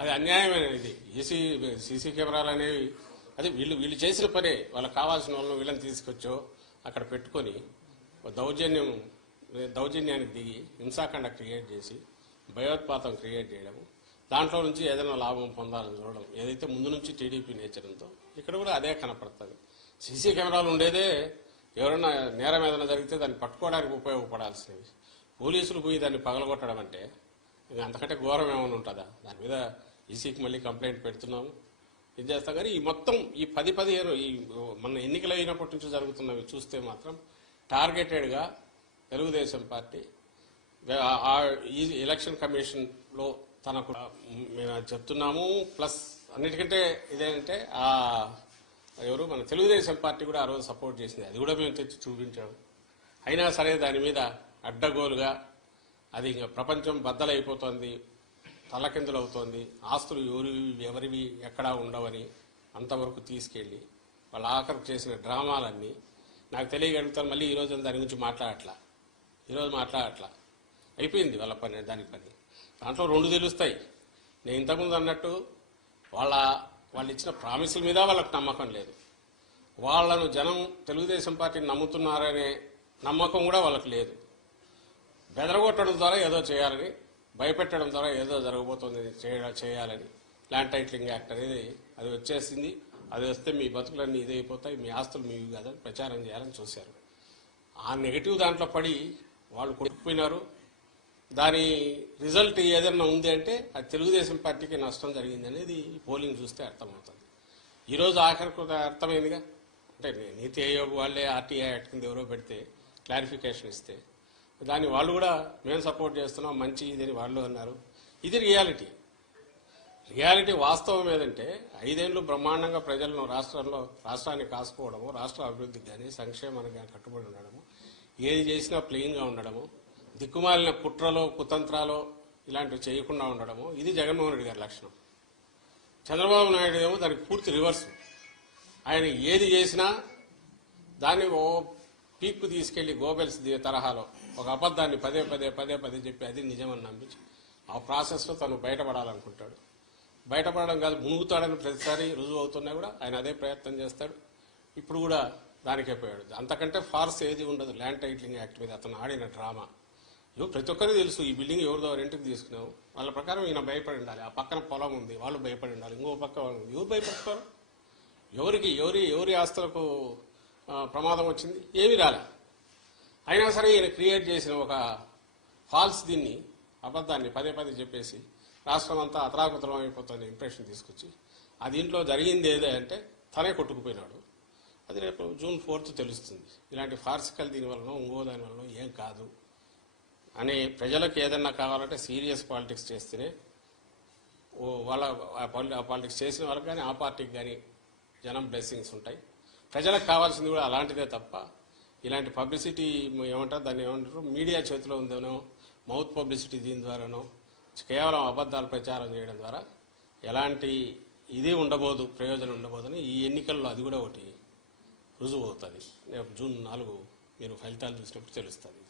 అది అన్యాయమైన ఇది. ఈసీ సీసీ కెమెరాలు అనేవి అది వీళ్ళు వీళ్ళు చేసిన పనే. వాళ్ళకి కావాల్సిన వాళ్ళని వీళ్ళని తీసుకొచ్చో అక్కడ పెట్టుకొని దౌర్జన్యం దౌర్జన్యానికి దిగి హింసాఖండ క్రియేట్ చేసి భయోత్పాతం క్రియేట్ చేయడం దాంట్లో నుంచి ఏదైనా లాభం పొందాలని చూడడం. ఏదైతే ముందు నుంచి టీడీపీ నేచర్ ఉందో ఇక్కడ కూడా అదే కనపడుతుంది. సీసీ కెమెరాలు ఉండేదే ఎవరైనా నేరం ఏదైనా జరిగితే దాన్ని పట్టుకోవడానికి ఉపయోగపడాల్సినవి. పోలీసులు పోయి దాన్ని పగలగొట్టడం అంటే ఇది అంతకంటే ఘోరం ఏమైనా ఉంటుందా? దాని మీద ఈసీకి మళ్ళీ కంప్లైంట్ పెడుతున్నాము. ఇది చేస్తాం కానీ ఈ మొత్తం ఈ పది పదిహేను ఈ మన ఎన్నికలు అయినప్పటి నుంచి జరుగుతున్నవి చూస్తే మాత్రం టార్గెటెడ్గా తెలుగుదేశం పార్టీ ఈ ఎలక్షన్ కమిషన్లో తనకు మేము చెప్తున్నాము ప్లస్ అన్నిటికంటే ఇదేంటే ఆ ఎవరు మన తెలుగుదేశం పార్టీ కూడా ఆ రోజు సపోర్ట్ చేసింది. అది కూడా మేము తెచ్చి చూపించాము. అయినా సరే దాని మీద అడ్డగోలుగా అది ఇంకా ప్రపంచం బద్దలైపోతుంది తలకిందులు అవుతోంది ఆస్తులు ఎవరివి ఎవరివి ఎక్కడా ఉండవని అంతవరకు తీసుకెళ్ళి వాళ్ళ ఆఖరు చేసిన డ్రామాలన్నీ నాకు తెలియగలుగుతాను. మళ్ళీ ఈ దాని గురించి మాట్లాడట్లా. ఈరోజు మాట్లాడట్లా. అయిపోయింది వాళ్ళ పని దాని పని. దాంట్లో రెండు తెలుస్తాయి. నేను ఇంతకుముందు అన్నట్టు వాళ్ళ వాళ్ళు ఇచ్చిన ప్రామిసుల మీద వాళ్ళకి నమ్మకం లేదు. వాళ్ళను జనం తెలుగుదేశం పార్టీని నమ్ముతున్నారనే నమ్మకం కూడా వాళ్ళకి లేదు. బెదరగొట్టడం ద్వారా ఏదో చేయాలని భయపెట్టడం ద్వారా ఏదో జరగబోతుంది చేయాలని. ల్యాండ్ టైటిలింగ్ యాక్ట్ అనేది అది వచ్చేసింది. అది వస్తే మీ బతుకులన్నీ ఇదైపోతాయి మీ ఆస్తులు మీవి కాదని ప్రచారం చేయాలని చూశారు. ఆ నెగిటివ్ దాంట్లో పడి వాళ్ళు కొట్టుకుపోయినారు. దాని రిజల్ట్ ఏదైనా ఉంది అంటే అది తెలుగుదేశం పార్టీకి నష్టం జరిగింది అనేది పోలింగ్ చూస్తే అర్థమవుతుంది. ఈరోజు ఆఖరికి అర్థమైందిగా. అంటే నీతి ఆయోగ్ వాళ్ళే ఆర్టీఐ యాక్ట్ కింద ఎవరో పెడితే క్లారిఫికేషన్ ఇస్తే దాన్ని వాళ్ళు కూడా మేము సపోర్ట్ చేస్తున్నాం మంచి ఇదని వాళ్ళు అన్నారు. ఇది రియాలిటీ. రియాలిటీ వాస్తవం ఏదంటే ఐదేళ్ళు బ్రహ్మాండంగా ప్రజలను రాష్ట్రంలో రాష్ట్రాన్ని కాసుకోవడము రాష్ట్ర అభివృద్ధికి కానీ సంక్షేమానికి కానీ కట్టుబడి ఉండడము ఏది చేసినా ప్లెయిన్గా ఉండడము దిక్కుమాలిన కుట్రలో కుతంత్రాలో ఇలాంటివి చేయకుండా ఉండడము ఇది జగన్మోహన్ రెడ్డి గారి లక్షణం. చంద్రబాబు నాయుడు ఏమో దానికి పూర్తి రివర్స్. ఆయన ఏది చేసినా దాన్ని ఓ పీక్కు తీసుకెళ్ళి గోబెల్స్ తరహాలో. ఒక అబద్ధాన్ని పదే పదే పదే పదే చెప్పి అది నిజమని నమ్మించి ఆ ప్రాసెస్లో తను బయటపడాలనుకుంటాడు. బయటపడడం కాదు మునుగుతాడని ప్రతిసారి రుజువు అవుతున్నా కూడా ఆయన అదే ప్రయత్నం చేస్తాడు. ఇప్పుడు కూడా దానికే పోయాడు. అంతకంటే ఫార్స్ ఏది ఉండదు. ల్యాండ్ టైటిలింగ్ యాక్ట్ మీద అతను ఆడిన డ్రామా. ఇవి ప్రతి ఒక్కరికి తెలుసు ఈ బిల్డింగ్ ఎవరిదో రెంట్కి తీసుకున్నావు? వాళ్ళ ప్రకారం ఈయన భయపడి ఉండాలి. ఆ పక్కన పొలం ఉంది వాళ్ళు భయపడి ఉండాలి. ఇంకో పక్క వాళ్ళు ఎవరు భయపడతారు? ఎవరికి ఎవరి ఎవరి ఆస్తులకు ప్రమాదం వచ్చింది? ఏమీ రాలే. అయినా సరే ఈయన క్రియేట్ చేసిన ఒక ఫాల్స్ దీన్ని అబద్ధాన్ని పదే పదే చెప్పేసి రాష్ట్రం అంతా అతలాకుతలం అయిపోతుంది ఇంప్రెషన్ తీసుకొచ్చి ఆ దీంట్లో జరిగింది ఏదే అంటే తనే కొట్టుకుపోయినాడు. అది రేపు జూన్ ఫోర్త్ తెలుస్తుంది. ఇలాంటి ఫార్సికల్ దీని వలన ఇంకో దాని వలన ఏం కాదు అని ప్రజలకు ఏదన్నా కావాలంటే సీరియస్ పాలిటిక్స్ చేస్తేనే ఓ వాళ్ళ పాలి- ఆ పాలిటిక్స్ చేసిన వాళ్ళకి కానీ ఆ పార్టీకి కానీ జనం బ్లెస్సింగ్స్ ఉంటాయి. ప్రజలకు కావాల్సింది కూడా అలాంటిదే తప్ప ఇలాంటి పబ్లిసిటీ ఏమంటారు? దాన్ని ఏమంటారు? మీడియా చేతిలో ఉందనో మౌత్ పబ్లిసిటీ దీని ద్వారానో కేవలం అబద్ధాలు ప్రచారం చేయడం ద్వారా ఎలాంటి ఇది ఉండబోదు ప్రయోజనం ఉండబోదని ఈ ఎన్నికల్లో అది కూడా ఒకటి రుజువు అవుతుంది రేపు జూన్ నాలుగు మీరు ఫలితాలు చూసినప్పుడు తెలుస్తుంది.